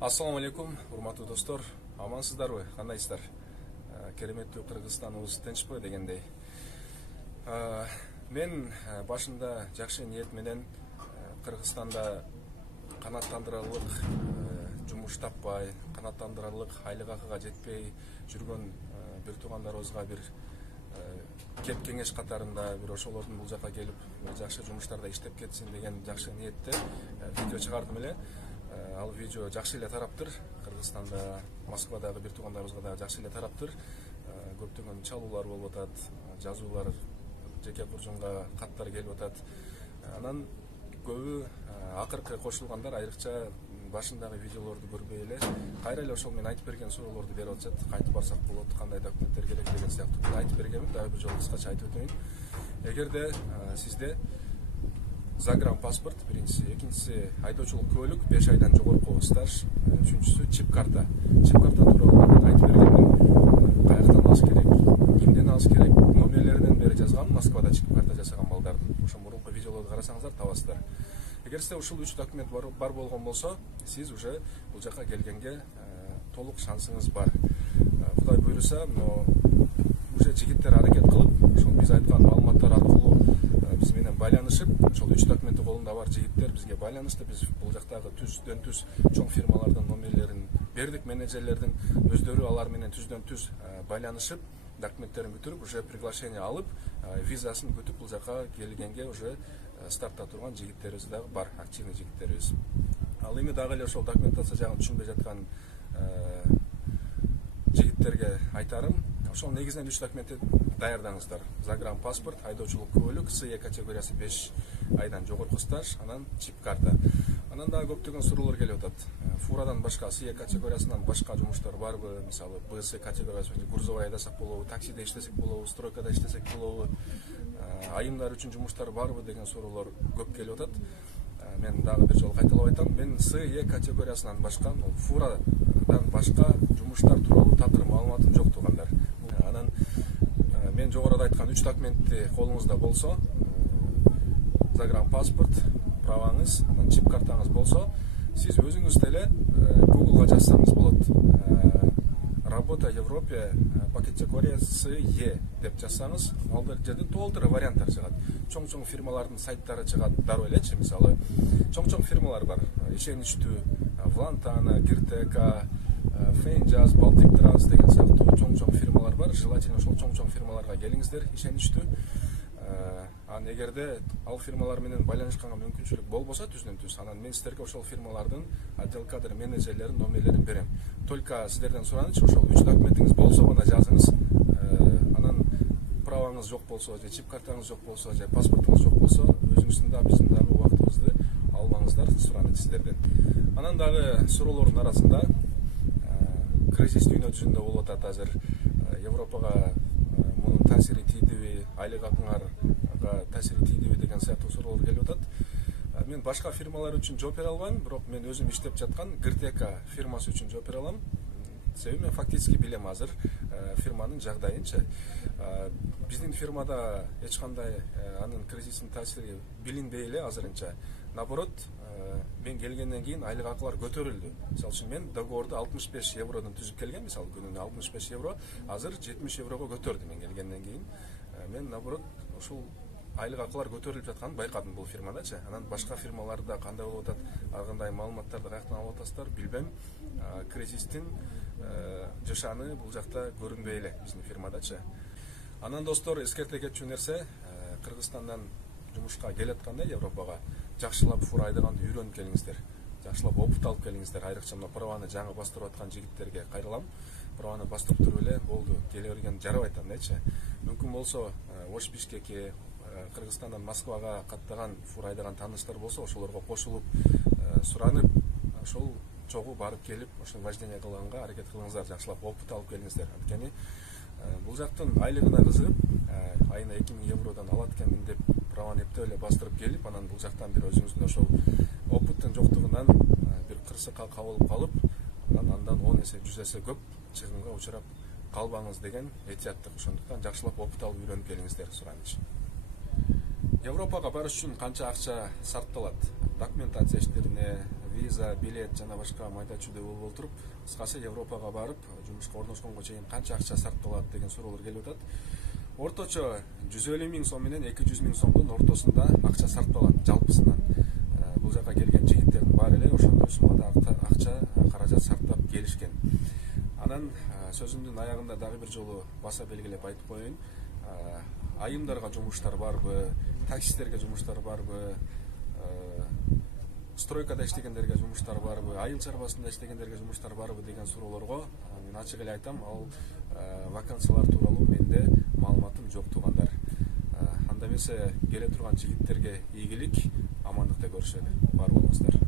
Ассаламу алейкум, урматтуу достор. Амансыздарбы? Кандайсыздар? Кереметтүү Кыргызстаныбыз тынчпы дегендей. Мен башында жакшы ниет менен Кыргызстанда канааттандырарлык жумуш таппай, канааттандырарлык айлык акыга жетпей жүргөн бир туугандарыбызга бир кеп кеңеш катарында бир ошолордун бул жака келип жакшы жумуштарда иштеп кетсин деген жакшы ниетте видео чыгардым эле. Ал видео жакшы эле тараптыр. Кыргызстанда, Москвадагы бир туугандарыбызга да жакшы эле тараптыр. Көптөгөн чалуулар болуп атат, жазуулар, жеке буржунга каттар келип атат. Анан көбү акыркы кошулгандар айрыкча башындагы видеолорду көрбөй эле кайра эле ошол мен айтып берген суроолорду берип атышат. Кантип барсак болот, кандай документтер керек деген сыяктуу. Мен айтып бергенмин, дагы бир жолу кыскача айтып өтөйүн. Эгерде сизде загранпаспорт биринчиси, экинчиси айдоочулук күбөлүк 5 айдан жогорку стаж, үчүнчүсү чип карта. Чип карта тууралуу айтып бергенмин. Каяктан алыш керек, кимден алыш керек, номерлеринен бери жазгам, Москвада чип карта жасаган балдардын. Ошо мурунку видеолорду карасаңыздар табасыздар. Эгер сизде ушул 3 документ бар болгон болсо, сиз уже бул жака келгенге толук шансыңыз бар. Кудай буйруса, но уже жигиттер аракет кылып, ошол биз айткан маалыматтар аркылуу биз менен байланышып, ошол 3 документи колунда бар жигиттер бизге байланышты. Биз бул жактагы түздөн түз чоң фирмалардын номерлерин бердик, менеджерлердин өздөрү алар менен түздөн түз байланышып, документтерин бүтүрүп, уже приглашение алып, визасын күтүп бул жака келгенге уже стартта турган жигиттерибиз дагы бар, активный жигиттерибиз. Ал эми дагы эле ошол документация жагын түшүнбөй жаткан жигиттерге айтарым, ошол негизинен 3 документти даярдаңыздар. Загранпаспорт, айдоочулук күбөлүк, С категориясы 5 айдан жогорку стаж, анан чип карта. Анан дагы көптөгөн суроолор келип атат. Фурадан башка, С категориясынан башка жумуштар барбы? Мисалы, Б категориясы грузовой айдасак болобу, таксиде иштесек болобу, стройкада иштесек болобу, айымдар үчүн жумуштар барбы деген суроолор көп келип атат. Мен дагы бир жолу кайталап айтам, мен С категориясынан башка, фурадан башка жумуштар тууралуу такыр маалыматым жок туугандар. Анан мен жогоруда айткан 3 документти колуңузда болсо, загранпаспорт, праваңыз, анан чип картаңыз болсо, сиз өзүңүз деле Google'га жазсаңыз болот. Работа Европе категория С деп жазсаңыз, ал жерден толтура варианттар чыгат. Чоң-чоң фирмалардын сайттары чыгат, дароо элечи, мисалы, чоң-чоң фирмалар бар. Ишеничтүү, Влантана, Гиртека, Фейнджаз, Балтик Транс деген сыяктуу чоң-чоң фирмалар бар. Желательно ошол чоң-чоң фирмаларга келиңиздер, ишеничтүү. Анан эгерде ал фирмалар менен байланышканга мүмкүнчүлүк болбосо түздөн түз, анан мен сиздерге ошол фирмалардын отдел кадр менеджерлеринин номерлерин берем. Только сиздерден суранычы, ошол 3 документиңиз болсо гана жазыңыз. Анан праваңыз жок болсо, же чип картаңыз жок болсо, же паспортуңуз жок болсо, өзүңүздүн да биздин дагы убактыбызды алмаңыздар, сураныч сиздерден. Анан дагы суроолордун арасында кризис дүйнө жүзүндө болуп атат азыр. Европага мунун таасири тийдиби, айлык акыңарга таасири тийдиби деген сыяктуу суроолор келип атат. Мен башка фирмалар үчүн жооп бере албайм, бирок мен өзүм иштеп жаткан Гиртека фирмасы үчүн жооп бере алам. Себеби мен фактически билем азыр фирманын жагдайынчы. Биздин фирмада эч кандай анын кризистин таасири билинбей эле азырынча. Наоборот, мен келгенден кийин айлык акылар көтөрүлдү. Мисалы үчүн мен договорду 65 евродон түзүп келген, мисалы күнүнө 65 евро, азыр 70 еврого көтөрдү мен келгенден кийин. Мен наоборот ушул айлык акылар көтөрүлүп жатканын байкадым бул фирмадачы. Анан башка фирмаларда кандай болуп атат, ар кандай маалыматтарды каяктан алып атасыздар билбем. Кризистин жашаны бул жакта көрүнбөй эле биздин фирмадачы. Анан достор, эскерте кетчү нерсе, Кыргызстандан жумушка келатканда Европага жакшылап фура айдаганды үйрөнүп келиңиздер. Жакшылап опыт алып келиңиздер. Айрыкча мына праваны жаңы бастырып аткан жигиттерге кайрылам. Праваны бастырып туруп эле болду, келе берген жарабайт андайчы. Мүмкүн болсо Ош Бишкекке, Кыргызстандан Москвага каттаган фура айдаган тааныштар болсо, ошолорго кошулуп суранып, ошол чогуу барып келип, ошол вождение кылганга аракет кылыңыздар, жакшылап опыт алып келиңиздер. Анткени бул жактын айлыгына кызыгып, айына 2000 евродон алат экенмин деп праваны эптеп эле бастырып келип, анан бул жактан бир өзүңүздүн ошол опыттын жоктугунан бир кырсыкка кабылып калып, андан 10 эсе, 100 эсе көп чыгымга учурап калбаңыз деген этияттык. Ошондуктан жакшылап опыт алып үйрөнүп келиңиздер, сураныч. Европага барыш үчүн канча акча сарпталат? Документация иштерине, виза, билет жана башка майда чүйдө болуп отуруп, кыскасы Европага барып, жумушка орношконго чейин канча акча сарпталат деген суроолор келип атат. Орточо 150 миң сом менен 200 миң сомдун ортосунда акча сарпталат жалпысынан. Бул жака келген жигиттердин баары эле ошондой суммада акча каражат сарптап келишкен. Анан сөзүмдүн аягында дагы бир жолу баса белгилеп айтып коеюн. Айымдарга жумуштар барбы, таксисттерге жумуштар барбы, стройкада иштегендерге жумуштар барбы, айыл чарбасында иштегендерге жумуштар барбы деген суроолорго мен ачык эле айтам, ал вакансиялар тууралуу менде маалыматым жок туугандар. Анда эмесе келе турган жигиттерге ийгилик, амандыкта көрүшөлү. Бар болуңуздар.